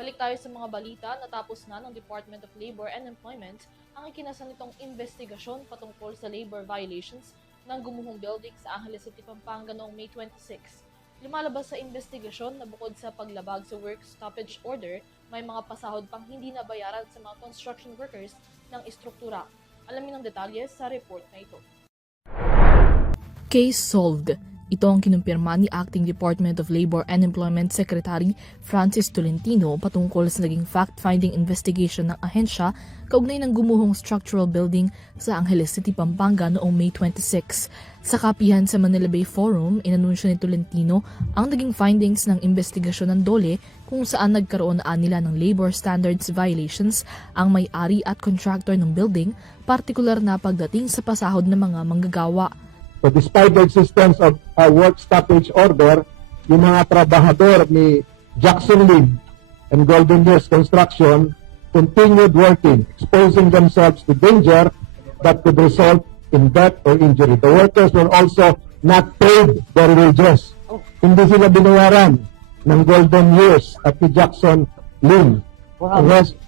Balik tayo sa mga balita. Natapos na ng Department of Labor and Employment ang ikinasa nitong investigasyon patungkol sa labor violations ng gumuhong building sa Angeles City, Pampanga noong May 26. Lumalabas sa investigasyon na bukod sa paglabag sa work stoppage order, may mga pasahod pang hindi nabayaran sa mga construction workers ng istruktura. Alamin ang detalye sa report na ito. Case solved. Ito ang kinumpirma ni Acting Department of Labor and Employment Secretary Francis Tolentino patungkol sa naging fact-finding investigation ng ahensya kaugnay ng gumuhong structural building sa Angeles City, Pampanga noong May 26. Sa kapihan sa Manila Bay Forum, inanunsyo ni Tolentino ang naging findings ng investigasyon ng DOLE kung saan nagkaroon na nila ng labor standards violations ang may-ari at contractor ng building, partikular na pagdating sa pasahod ng mga manggagawa. So despite the existence of a work stoppage order, yung mga trabahador ni Jackson Lim and Golden Years Construction continued working, exposing themselves to danger that could result in death or injury. The workers were also not paid their wages. Hindi sila binayaran ng Golden Years at ni Jackson Lim.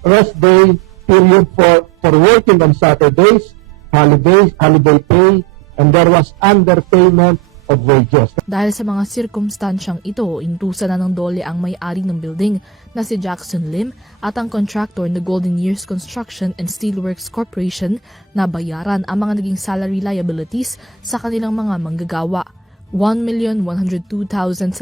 Rest day period for working on Saturdays, holiday pay, and there was underpayment of wages. Dahil sa mga sirkumstansyang ito, intusan na ng DOLE ang may-ari ng building na si Jackson Lim at ang contractor na Golden Years Construction and Steelworks Corporation na bayaran ang mga naging salary liabilities sa kanilang mga manggagawa. 1,102,798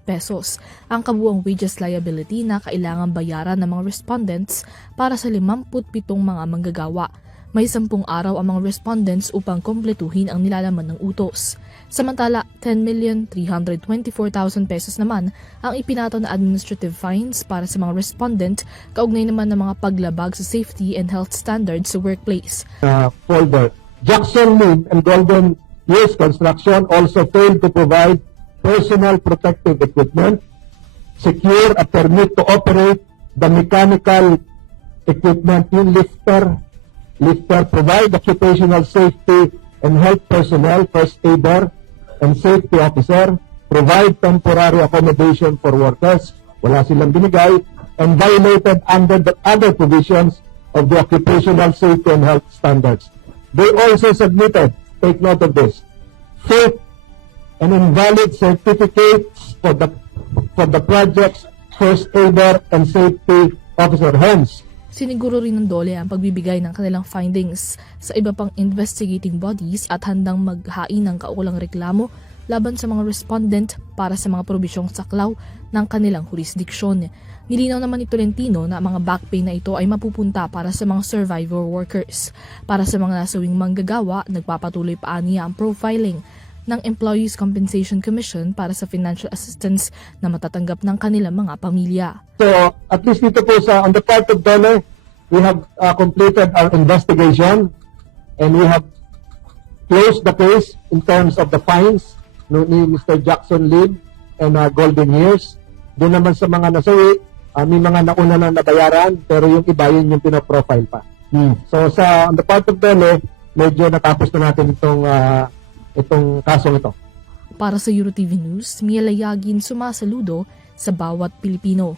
pesos ang kabuuang wages liability na kailangang bayaran ng mga respondents para sa 57 mga manggagawa. May 10 araw ang mga respondents upang kompletuhin ang nilalaman ng utos. Samantala, 10,324,000 pesos naman ang ipinato na administrative fines para sa mga respondent kaugnay naman ng mga paglabag sa safety and health standards sa workplace. Folder. Jackson Lim and Golden Years Construction also failed to provide personal protective equipment, secure a permit to operate the mechanical equipment in lifter, provide occupational safety and health personnel, first aider, and safety officer, provide temporary accommodation for workers, wala silang binigay, and violated under the other provisions of the occupational safety and health standards. They also submitted, take note of this, fake and invalid certificates for the project's first aider and safety officer. Hence, Siniguro rin ng DOLE ang pagbibigay ng kanilang findings sa iba pang investigating bodies at handang maghain ng kaukulang reklamo laban sa mga respondent para sa mga probisyong saklaw ng kanilang jurisdiksyon. Nilinaw naman ni Tolentino na ang mga back pay na ito ay mapupunta para sa mga survivor workers. Para sa mga nasawing manggagawa, nagpapatuloy pa niya ang profiling ng Employees Compensation Commission para sa financial assistance na matatanggap ng kanilang mga pamilya. so at least dito po on the part of DOLE, we have completed our investigation and we have closed the case in terms of the fines ni Mr. Jackson Lim and Golden Years. Doon naman sa mga nasawi, may mga nauna na nabayaran pero yung iba yun yung pinaprofile pa. So on the part of DOLE, medyo natapos na natin itong kasong ito. Para sa EuroTV News, Mia Layagin sumasaludo sa bawat Pilipino.